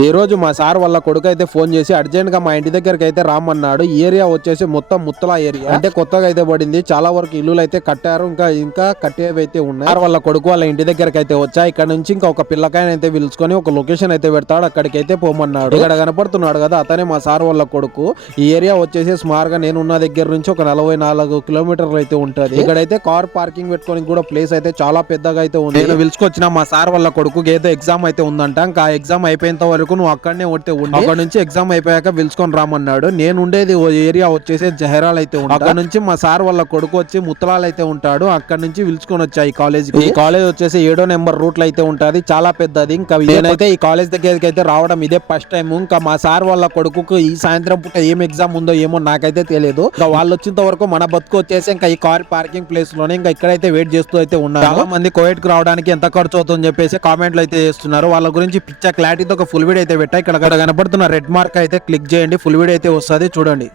ఈ రోజు మా సార్ వాళ్ళ కొడుకు అయితే ఫోన్ చేసి అర్జెంట్ గా మా ఇంటి దగ్గరికి అయితే రామన్నాడు. ఈ ఏరియా వచ్చేసి మొత్తం ముత్తలా ఏరియా, అంటే కొత్తగా అయితే పడింది. చాలా వరకు ఇల్లులు అయితే కట్టారు, ఇంకా కట్టేవి అయితే ఉన్నాయి. సార్ వాళ్ళ కొడుకు వాళ్ళ ఇంటి దగ్గరికి అయితే వచ్చా. ఇక్కడ నుంచి ఇంకా ఒక పిల్లకాయని అయితే పిలుచుకొని ఒక లొకేషన్ అయితే పెడతాడు, అక్కడికి అయితే పోమన్నాడు. ఇక్కడ కనపడుతున్నాడు కదా, అతనే మా సార్ వాళ్ళ కొడుకు. ఈ ఏరియా వచ్చేసి సుమారుగా నేను ఉన్న దగ్గర నుంచి ఒక 44 కిలోమీటర్లు అయితే ఉంటది. ఇక్కడైతే కార్ పార్కింగ్ పెట్టుకోవడానికి కూడా ప్లేస్ అయితే చాలా పెద్దగా అయితే ఉంది. నేను పిలుచుకొచ్చిన మా సార్ వాళ్ళ కొడుకు ఏదో ఎగ్జామ్ అయితే ఉందంట. ఇంకా ఎగ్జామ్ అయిపోయేంత వరకు నువ్వు అక్కడనే ఉంటే ఉండి అక్కడ నుంచి ఎగ్జామ్ అయిపోయాక పిలుచుకొని రామన్నాడు. నేను ఉండేది ఏరియా వచ్చేసి జహరాల్ అయితే ఉంటా. అక్కడ నుంచి మా సార్ వాళ్ళ కొడుకు వచ్చి ముత్తలాల్ అయితే ఉంటాడు. అక్కడ నుంచి పిలుచుకొని వచ్చా ఈ కాలేజ్ కి. ఈ కాలేజ్ వచ్చేసి 7వ నెంబర్ రూట్ లో అయితే ఉంటది, చాలా పెద్దది. ఇంకా నేనైతే ఈ కాలేజ్ దగ్గరికి అయితే రావడం ఇదే ఫస్ట్ టైం. ఇంకా మా సార్ వాళ్ళ కొడుకు ఈ సాయంత్రం పూట ఏం ఎగ్జామ్ ఉందో ఏమో నాకైతే తెలియదు. ఇంకా వాళ్ళు వచ్చేంత వరకు మన బతుకు వచ్చేసి ఇంకా ఈ కార్ పార్కింగ్ ప్లేస్ లోనే ఇంకా ఇక్కడైతే వెయిట్ చేస్తూ అయితే ఉన్నారు. చాలా మంది కోవిడ్ కు రావడానికి ఎంత ఖర్చు అవుతుందని చెప్పేసి కామెంట్లు అయితే చేస్తున్నారు. వాళ్ళ గురించి పిచ్చ క్లారిటీతో ఒక ఫుల్ వీడియో అయితే పెట్టా. ఇక్కడ కనపడుతున్న రెడ్ మార్క్ అయితే క్లిక్ చేయండి, ఫుల్ వీడియో అయితే వస్తుంది, చూడండి.